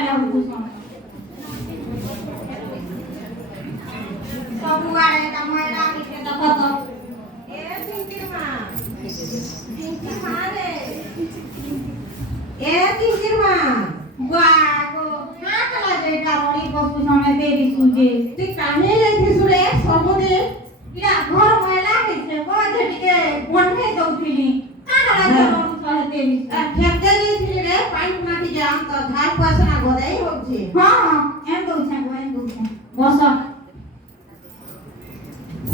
କହିଲା ହଉଛୁ ଶୁଣ ସବୁଆଡେ ତମ ଏଟା ଟିକେ ଦେଖ ତ ଏ ପିଙ୍କି ମା ରେ ए तिंकिरमा वागो ना कला जेटा बड़ी बस्तु समे तेरी सुजे ती काहे लेथि सुरे सबदे इरा घर मैला हेछे को जेटिके बनहे दउथिली का कला जरूर सहे तेरी फेके लेथि रे पाइप माटी जाम त घाट पासना गोदाई होछे हां एम दउछे को एम दउछे बस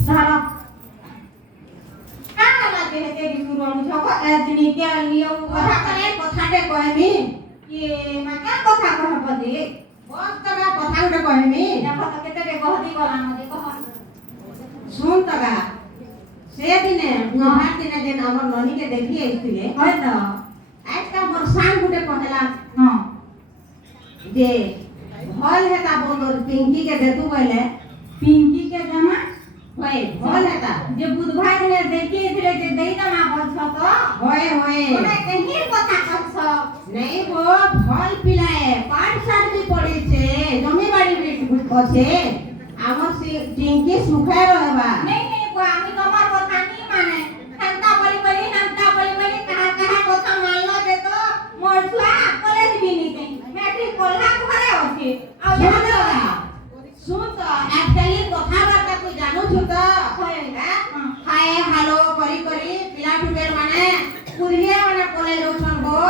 सारा का कला जे तेरी सुरनु छको एजनी के लियो कथा करे कथाटे कहमी ये मा क्या कथा कहब दे बस तगा कथा उठे कहमी देखो त केते रे गहदी गला मते कह सुन तगा से दिने बुहार दिने जेन हमर ननी के देखि आइथिले होय त आज का मोर सांग गुटे कहला हां जे भल हेता बोंदर पिंकी के देतु कहले पिंकी के जमा होय भल हेता जे बुधवार ने देखि आइथिले जे देइना बछ तो होय होय तोरे कहीं कथा कहछ नहीं वो फल पिलाए पाठ साथ भी पड़े छे जमी बाड़ी बिट कछे हमर से टिंकी सुखाय रहबा नहीं को आमी तोमार कथा नहीं माने हंता बली कहा कथा मानलो जे तो मोर छुआ कॉलेज भी नहीं गई मैट्रिक पढ़ला घरे होछे आ सुन तो एक्चुअली कथा बात को जानो छु तो हाय हेलो करी पिला टुकेल माने कुरिया माने कॉलेज होछन गो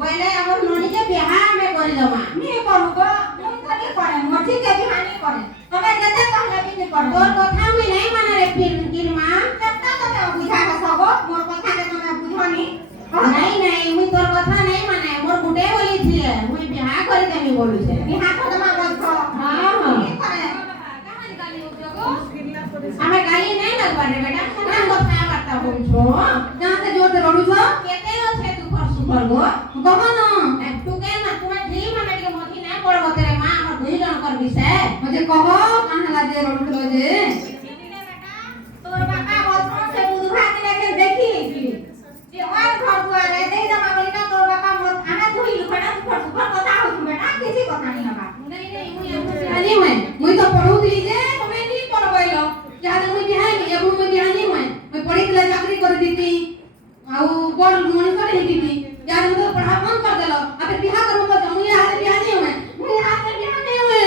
पहले हमर ननी के बियाह में करि दमा नहीं करू गो मुई खाली करे मोठी के बियाह नहीं करे तमे जते कहले भी नहीं कर तोर कथा में नहीं माने रे फिर मां कत्ता तमे बुझा हसबो मोर कथा के तमे बुझनी नहीं मुई तोर कथा नहीं माने मोर गुटे बोली थिए मुई बियाह करि देमी बोलु छे बियाह कर दमा बोलछो हां कहां गाली उपयोगो हमें गाली नहीं लगबा रे बेटा ना कथा बात बोलछो जहां से जोर से रडू छो केते छे तू पर सुपर गो कहो न तू के ना तुम्हें ढील माने के मोती नहीं पड़बो तेरे मां हमर दुई जन कर विषय मुझे कहो कहां लाजे रडुलो जे बेटा तोर बापा बोलछो से बुधवार दिन के देखी जे और घर दुआरे दे जमा बोलिका तोर बापा मोर खाना धुई लुखड़ा सुपर कथा होछु बेटा किसी कथा नहीं हबा नहीं मुई तो पढौथली जे तमे नहीं पढबैलो जहां मुई बिहाई नहीं अब मुई बिहाई नहीं मुई पढितले चाकरी कर दीती आउ बड़ मनिष नहीं दीती यार मुझे पढ़ा बंद कर देलो अबे बियाह करू तो मुई हाथ बियाह नहीं हुए मुई हाथ बियाह नहीं हुए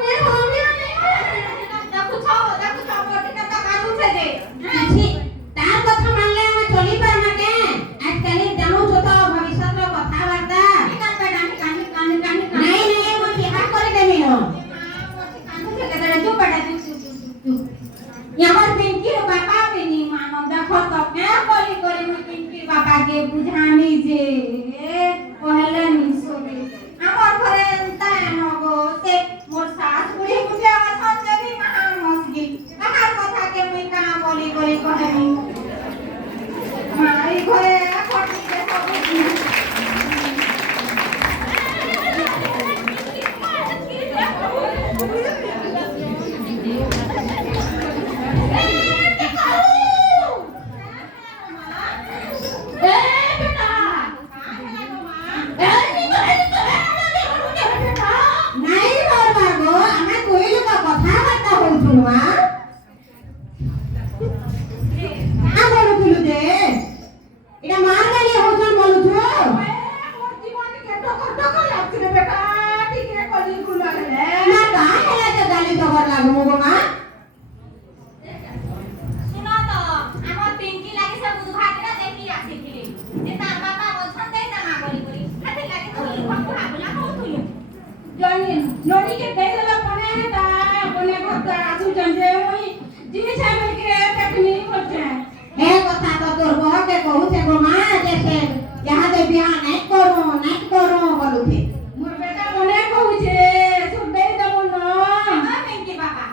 मुई हो बियाह नहीं हुए देखु छो मोटी कथा कानू छे जे छी तार कथा मानले हम चली पर ना के आज कली जानो छो तो भविष्य रो कथा वार्ता कानी नहीं मुई बियाह कर देमी नो कानू छे के जो बेटा तू यार पिंकी रो बापा भी नहीं मानो देखो तो क्या बोली करे मुई पिंकी बापा के बुझानी जे कहले नि सोबे हमर घरे एंता नगो से मोर सास बुढ़ी बुझे असन देवी महान मस्गी कहार कथा के मुई का बोली कहनी मारी घरे फटी के सब नोनी के दे देला पने है ता पने भक्ता आसु जंजे होई जिने छाबे के तकनी होचे हे कथा तो तोर बह के कहू छे गो मां जैसे यहां दे बियाह नहीं करो बोलू थे मोर बेटा मने कहू छे सुन दे दबो न हां पिंकी बाबा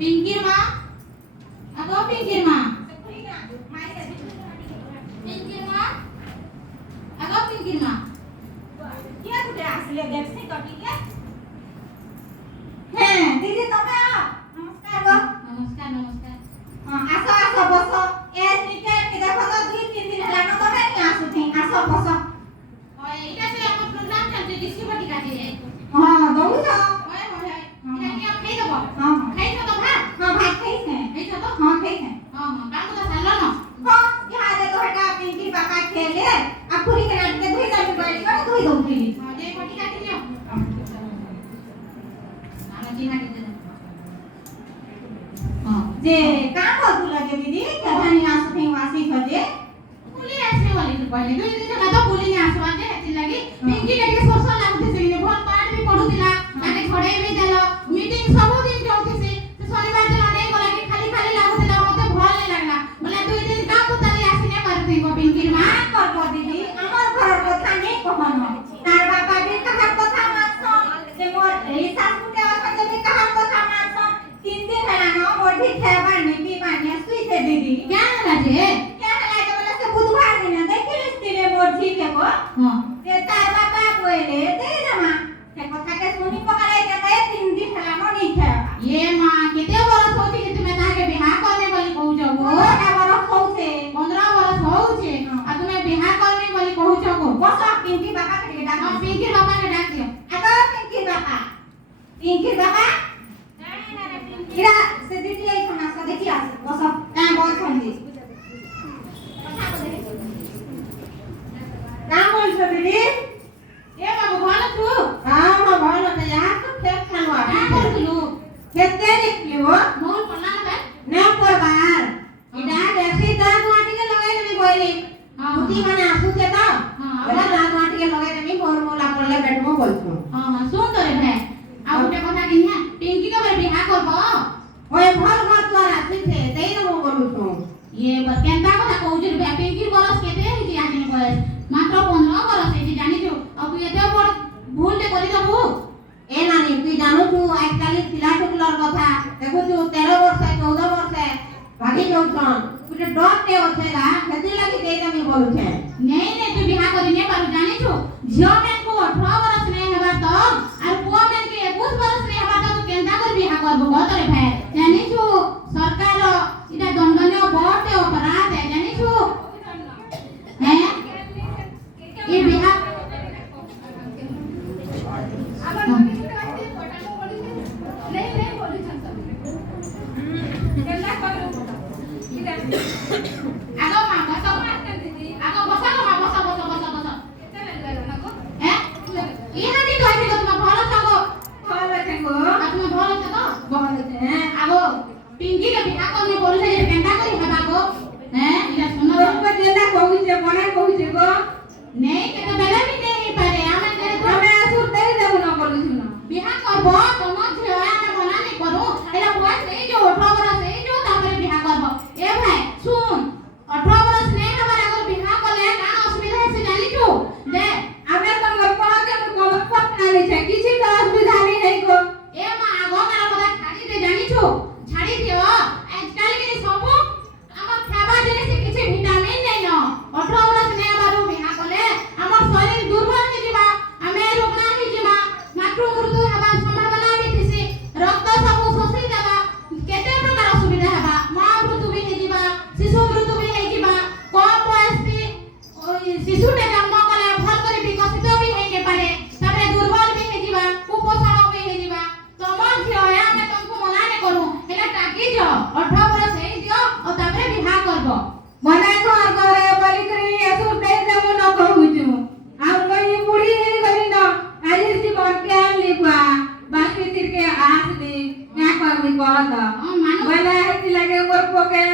पिंकीर माँ अगो पिंकीर माँ पिंकीर माँ अगो पिंकीर माँ क्या तुझे असले देख से कटी के हैं दीदी तुम्हें आ नमस्कार गो नमस्कार नमस्कार हां आसो आसो बसो ए निके के देखो तो 2-3 दिन हला न तुम्हें नहीं आसु थी आसो बसो ओए इटा से हम प्रोग्राम चलते डिस्ट्रिक्ट बटी काटी रे हां दऊ जा ओए ओए इटा की आप खाई दबो हां खाई छ तो भात हां भात खाई है खाई छ तो हां खाई है हां हां काम तो सालो न हां यहाँ दे तो हटा पिंकी पापा खेले अब पूरी तरह के धोई दे बैठ कर धोई दऊ थी हां जे बटी काटी लियो नाना जी हाटी दे हां जे काम होतु लगे दीदी कहानी आसु थी वासी खजे पुली आसे वाली तो पहले 2 दिन का तो पुली ने आसवा जे हेति लगी पिंकी के के सोरसो लागते से ने भल पाठ भी पढुतिला ताके छोड़े भी देलो मीटिंग सब दिन जाउती से शनिवार दिन नहीं गला कि खाली खाली लागुतिला मते भल नहीं लागला बोले 2 दिन काम पुतारी आसीने करती गो पिंकी मां करबो दीदी हमर घर कथा नहीं कहनो तार बापा भी कहत कथा मानसो जे मोर एई सासु के अखन भी कहत कथा मानसो 3 दिन हला न मोठी खेबा नहीं बाने सुई से दीदी क्या हला जे क्या हला के बोले से बुधवार दिन देखिलिस तिरे मोर ठीक है को हां ते तार बापा कोइले दे जमा के कथा के सुनी पकड़ाई के ते 3 दिन हला न नहीं खेबा ये मां केते बरस होची कि तुमे ताके बियाह करने बोली कहू जगो ओटा बरस होउसे 15 बरस होउचे आ तुमे बियाह करने बोली कहू जगो बस पिंकी बापा के डाक हां पिंकी बाबा के डाक दियो आगो पिंकी बापा इरा से दीदी आई खाना सा देखि आस बस काम बोल छंदी काम बोल छ दीदी ए बाबू भल छु हां म भल त यार तो खेत खानु आ का करथुलु खेत के निकलियो मोर पन्ना बे न परबार इडा देसी दाग माटी के लगाई देबी कोइली हां उती माने आसु के त हां बोला दाग माटी के लगाई देबी मोर मोला पड़ले बैठबो बोलछु हां हां सुन तो रे भाई आ गुटे कथा किनिया पिंकी के बारे बियाह करबो ओए भल घर द्वार आसी थे तेई न मो बोलु छु ये बर केनता कथा कहू जे बे पिंकी बरस केते हिची आजिन बरस मात्र 15 बरस हिची जानि छु अब तू एते बड़ भूल ते करि दबु ए नानी तू जानू तू आजकल पिला टुकलर कथा देखो तू 13 वर्ष 14 वर्ष भागी जाउछन तुटे डर के होछेला खेती लागि देई दमी बोलु छे नहीं नहीं तू बियाह करि ने पारु जानि छु झियो मेन को 18 बरस नहीं हेबा त आर पुआ मेन के 21 बरस नहीं हेबा त तू केनता कर बियाह करबो गत रे भाई जानि छु सरकार इटा दंडनीय बहुत अपराध है जानि छु हैं ये बिहार आगो मां बसो आगो बसो मां बसो बसो बसो बसो हैं ये हाथी तो आइते तुम भलो छगो भल छेगो आ तुम भलो छगो भल छे आगो पिंकी के बियाह करने बोलु से केनता करी हेबा गो हैं इला सुनो को जेना कहू जे कोने कहू जे गो नहीं के बेला भी नहीं पारे आमे करे तो हमें असुर देई देबु न बोलु छु न बियाह करबो तुम झिया ने मना नहीं करू एला बयस नहीं जो 18 बरस नहीं जो तापर बियाह करबो ए भाई सुन 18 बरस नहीं हमारे अगर बियाह करले का असुविधा है से जानी छु दे हमें तो गप्पा के कोन पटना नहीं छे किछि तो असुविधा नहीं गो ए मां आगो मारा कथा छाड़ी दे जानी छु छाड़ी दियो आजकल के सब हमर खाबा देले से किछि विटामिन नहीं न 18 बरस नहीं हमारो बियाह करले हमर शरीर दुर्बल हो जिबा हमें रोगना हो जिबा मातृ मृत्यु हबा संभावना भी थिसी रक्त सब शोषी देबा केते प्रकार असुविधा हबा मां मृत्यु भी हो जिबा शिशु मृत्यु भी हो जिबा कम बयस थी शिशु ने जन्म कले भल कर विकसित भी हो के पारे तबे दुर्बल भी हो जिबा कुपोषण भी हो जिबा तमर झियो या मैं तुमको मना नहीं करू हेला टाकी जो 18 बरस है दियो और तबे बियाह करबो मना घर करे बोली करी असुर देई देबु न कहू छु आ मई बुढ़ी हे गरी न आज जीवन के आन लिखवा बाकी तिर के आस दे क्या करबी कहत मानो बोला है लगे गोर पोके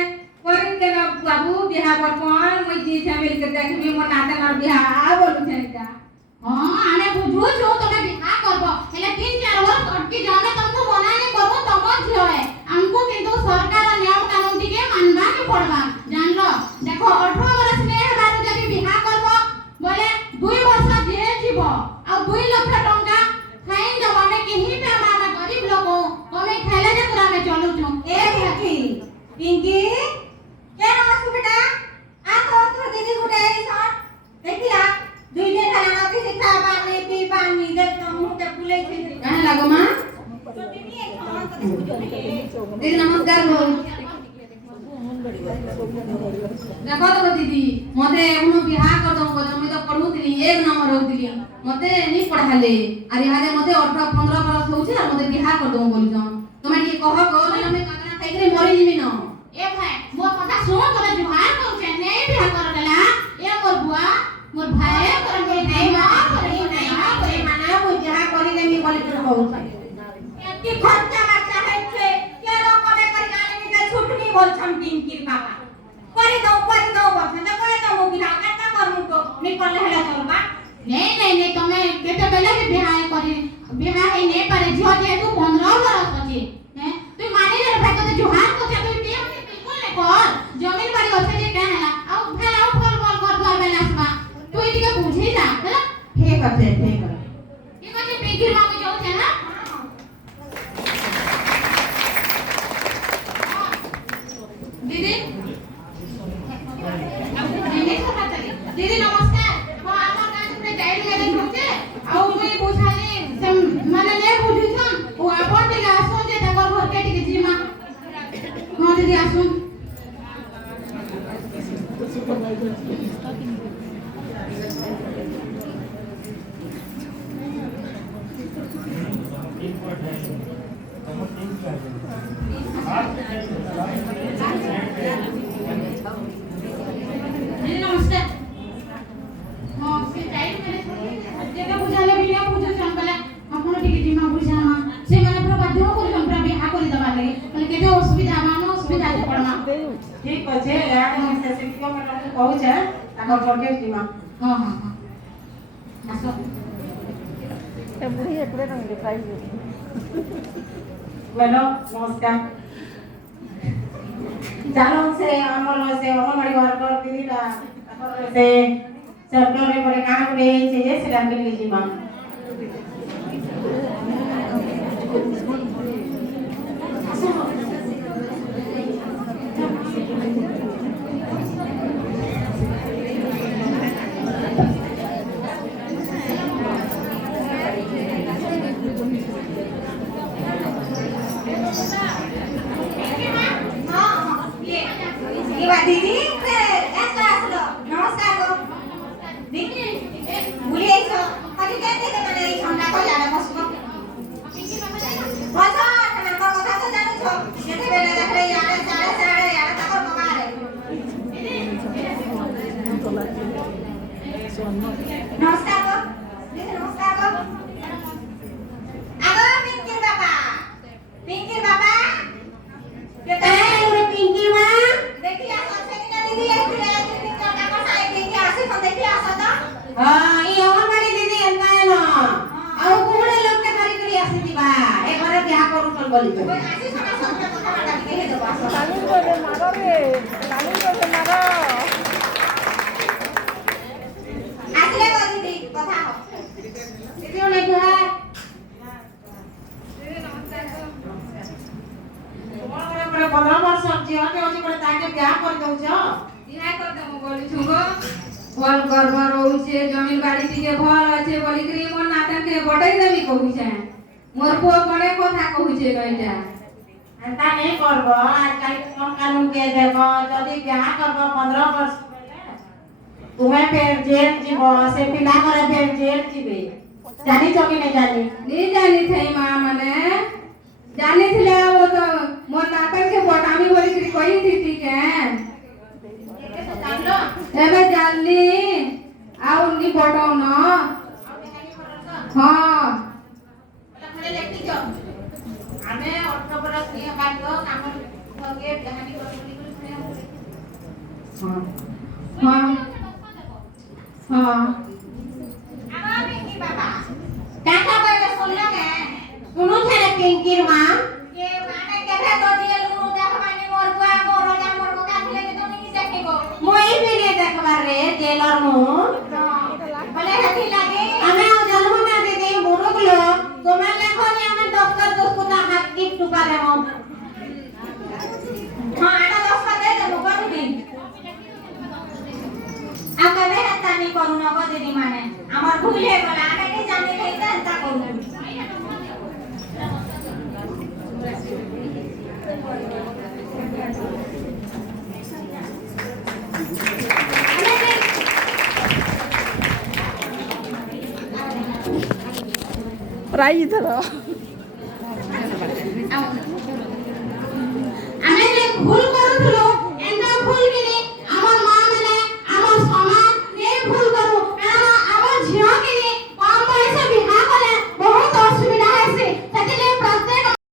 करी के न बाबू बिहा पर कोन मई जी से मिल के देखबी मोर नाते न बिहा बोलु छे का हां आने बुझू छु तमे बियाह करबो हेले 3-4 वर्ष अटकी जाने तुमको मना नहीं करू तमर झियो है हमको किंतु सरकार नियम कानून के मानबा के पड़बा जान लो देखो 18 बरस में हमारे जदी बियाह करबो बोले 2 वर्ष जेल जीवो आ 2 लाख टंका फाइन जमाने के ही पे हमारा गरीब लोग कमे खेले जे पूरा में चलू छु पिंकी क्या नाम बेटा आ तो दीदी गुटे सर देखिया दुई दिन खाना नथी सिखा पानी पी पानी दे तो मुंह ते फुलै छै कहाँ लागो माँ दीदी नमस्कार बोल देखो तो दीदी मते उनो बिहा कर दम को मैं तो पढुतली एक नंबर होतली मते नहीं पढ़ाले अरे हाले मते 18 15 बरस होउछे और मते बिहा कर दम बोली जन तुमे की कह को नहीं मैं कतना खाइकरे मरि जिमी न ए भाई मोर कथा सुन तोरे बिहा कर छे नहीं बिहा कर देला ए मोर बुआ मोर भाई कर नहीं माने मु जहा करी देमी बोली तो कहू एती खर्चा बच्चा है छे के लोग करे कर गाली के छुटनी बोल छम पिंकी बाबा करी दो बोल छे करे तो मु बिहा करता करमु तो निकल हेला चलबा नहीं तमे केते बेले के बिहा है नहीं पारे झियो जे तू 15 बरस अछि हैं तू माने रे भाई तो जुहार को तू बिया बिल्कुल नहीं कर जमीन बाड़ी अछि जे केन हला आ फेला फल बल कर द्वार में नासबा तू इटिके बुझी जा हला ठीक है पिंकी मां को जाऊ छे ना दीदी दीदी नमस्कार वो हमर गाछ पे जाई गेले होते आ मुई बुझाली से माने ने बुझी छन ओ आपन दिले आसो जे तकर घर के टिके जीमा हां दीदी आसो दीदी नमस्कार हां से जाई गेले जेका बुझाले बिना बुझे छन पले आपन टिके जीमा बुझामा से माने पूरा बाध्य कर हम पूरा बिहा कर दबा ले माने केते असुविधा मानो असुविधा के पड़ना ठीक अछि यार हम से शिक्षक में लोग कहू छे ताकर करके सीमा हां आसो ए बुढ़ी एकरे रंग दिखाई दे हेलो नमस्कार जानो से हमर से अंगनवाड़ी वर्कर दीदीला ताकर से सेक्टर रे परे काम ले छै जे से डाल के जीमा दीदी ऐसा आसलो नमस्कार गो दीदी भूली आइছো खाली कहते के माने ठंडा को जाना बसको बस तना को कथा तो जानो छो जेते बेला देखले यार साड़े यार ताको कमारे नमस्कार गो दीदी नमस्कार गो आगो पिंकी बाबा के कहै रे पिंकी मां देखि आसो से कि दीदी एथिले दीदी का का साई पिंकी आसी तो देखि आसो तो हां ई अंगनवाड़ी दीदी एन्ना है ना आ कोड़े लोग के धरी करी आसी दिबा ए घरे बियाह करू चल बोली तो आसी सना सब कथा हटा के हे देबा आसो काली रे मारो आसिले गो दीदी कथा हो दीदी ओने गुहा दीदी नमस्कार को 15 वर्ष झियो के होची पड़े ताके बियाह कर दउछो बियाह कर दम बोली छुगो फल गर्भ रहउछे जमीन बाड़ी टिके भल अछि बोली करी मोर नाटक के बटै देबी कहू छै मोर को बड़े कथा कहू छै कइटा अंता नहीं करबो आजकल कौन कानून के देखो यदि बियाह करबो 15 वर्ष पहले तुम्हें फिर जेल जीवो से पिला करे फिर जेल जीवे जानी छो कि नहीं जानी थई मां माने जानी थिले वो तो मोर नाटक के बटामी बोली करी कही थी के एबे जानली आउ नी बटाउ न हां खड़े लेटी जो हमें 18 बरस नहीं बात को काम करके कहानी बोली हां हां आवा पिंकी बाबा काका बोले सुन लो के सुनु छे पिंकी मां के माने केथे तो जेल गुरु देखबानी मोर बुआ मोर राजा मोर को काथिले के तो नहीं देखिबो मोई भी नहीं देखबार रे जेलर मु बोले हथी लागे हमें ओ जन्म ना दे दे मुरुग लो तुम्हें देखो ने हमें डॉक्टर दोस्त को हाथ टिप टुका देबो हां आटा ଜାନି କରୁନ ଗ ଦିଦି ମାନେ ଆମର ଭୁଲ ହେଇଗଲା ଆମେ କେ ଜାନି ହେଇତା ଏନ୍ତା କରୁଛୁ प्राइज इधर ଆଉ